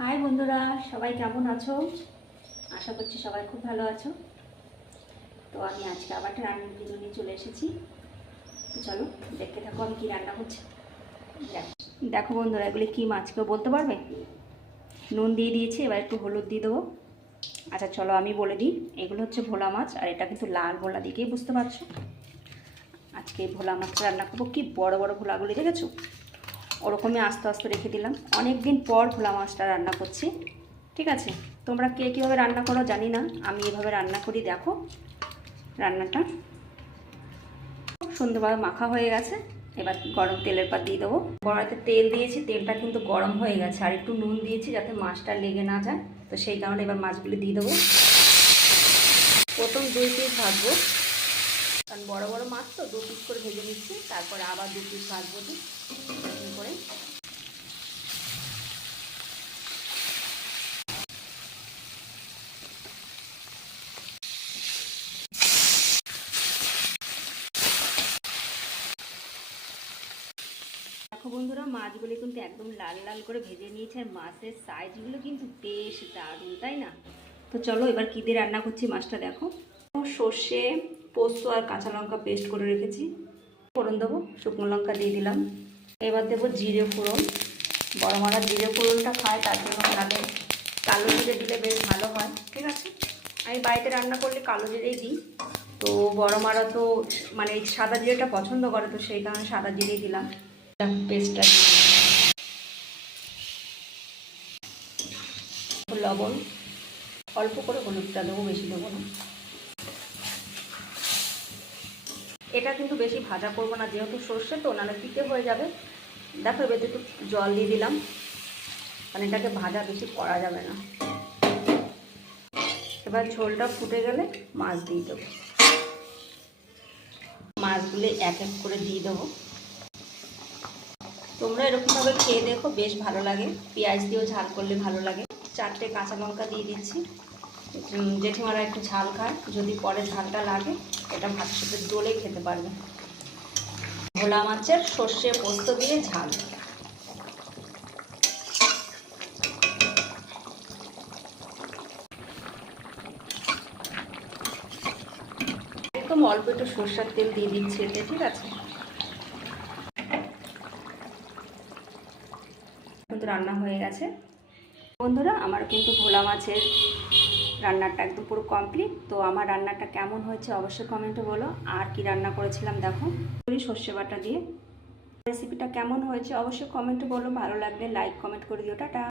High বন্ধুরা, সবাই কেমন আছো? আশা করছি সবাই খুব ভালো আছো। তো আমি আজকে আবার একটা রান্নার ভিডিও নিয়ে চলে এসেছি। তো চলো দেখতে থাকো আমি কী রান্না করছি। দেখো বন্ধুরা, এগুলি কী মাছ কেউ বলতে পারবে? নুন দিয়ে দিয়েছি, এবার একটু হলুদ দিয়ে দেবো। আচ্ছা চলো আমি বলে দিই, এগুলো হচ্ছে ভোলা মাছ, আর এটা কিন্তু লাল ভোলা দিকেই বুঝতে পারছো। আজকে এই ভোলা মাছটা রান্না করবো। কি বড় বড় ভোলাগুলি দেখেছো? ওরকমই আস্তে আস্তে রেখে দিলাম। অনেক দিন পর ভোলা মাছটা রান্না করছি। ঠিক আছে, তোমরা কে কীভাবে রান্না করো জানি না, আমি এভাবে রান্না করি। দেখো রান্নাটা সুন্দরভাবে মাখা হয়ে গেছে। এবার গরম তেলের পর দিয়ে দেবো। কড়াইতে তেল দিয়েছি, তেলটা কিন্তু গরম হয়ে গেছে, আর একটু নুন দিয়েছি যাতে মাছটা লেগে না যায়। তো সেই কারণে এবার মাছগুলি দিয়ে দেবো। প্রথম 2 পিস ভাজবো, কারণ বড় বড় মাছ তো 2 পিস করে ভেজে নিচ্ছি, তারপরে আবার 2 পিস ভাজবো করে। দেখো বন্ধুরা, মাছগুলো কিন্তু একদম লাল লাল করে ভেজে নিয়েছে, আর মাছের সাইজগুলো কিন্তু বেশ দারুণ, তাই না? তো চলো এবার কী দিয়ে রান্না করছি মাছটা দেখো। সর্ষে, পোস্ত আর কাঁচা লঙ্কা পেস্ট করে রেখেছি। ফোড়ন দেবো, শুকনো লঙ্কা দিয়ে দিলাম। এবার দেবো জিরে ফোড়ন। বড় মারা জিরে ফোড়নটা খায়, তার জন্য তাদের কালো জিরে দিলে বেশ ভালো হয়। ঠিক আছে, আমি বাড়িতে রান্না করলে কালো জিরেই দিই। তো বড় মারা তো মানে সাদা জিরেটা পছন্দ করে, তো সেই কারণে সাদা জিরেই দিলাম। পেস্টটা লবণ, অল্প করে হলুদটা দেবো, বেশি দেবো না। এটা কিন্তু বেশি ভাজা করবো না, যেহেতু সর্ষে তো, নাহলে পিঠে হয়ে যাবে। দেখো এবার একটু জল দিয়ে দিলাম, মানে এটাকে ভাজা বেশি করা যাবে না। এবার ঝোলটা ফুটে গেলে মাছ দিয়ে দেবো। মাছগুলি এক এক করে দিয়ে দেবো। তোমরা এরকমভাবে খেয়ে দেখো, বেশ ভালো লাগে। পেঁয়াজ দিয়েও ঝাল করলে ভালো লাগে। 4টে কাঁচা লঙ্কা দিয়ে দিচ্ছি। জেঠিমারা একটু ঝাল খায়, যদি পরে ঝালটা লাগে এটা ভাতের সাথে দোলে খেতে পারবে। ভোলা মাছের সর্ষে পোস্ত দিয়ে ঝাল। একদম অল্প একটু সর্ষের তেল দিয়ে দিচ্ছি এতে। ঠিক আছে, কিন্তু রান্না হয়ে গেছে বন্ধুরা। আমার কিন্তু ভোলা মাছের রান্নাটা একদম পুরো কমপ্লিট। তো আমার রান্নাটা কেমন হয়েছে অবশ্যই কমেন্টে বলো। আর কি রান্না করেছিলাম দেখো, সর্ষে বাটা দিয়ে। রেসিপিটা কেমন হয়েছে অবশ্যই কমেন্টে বলো। ভালো লাগলে লাইক কমেন্ট করে দিও। টাটা।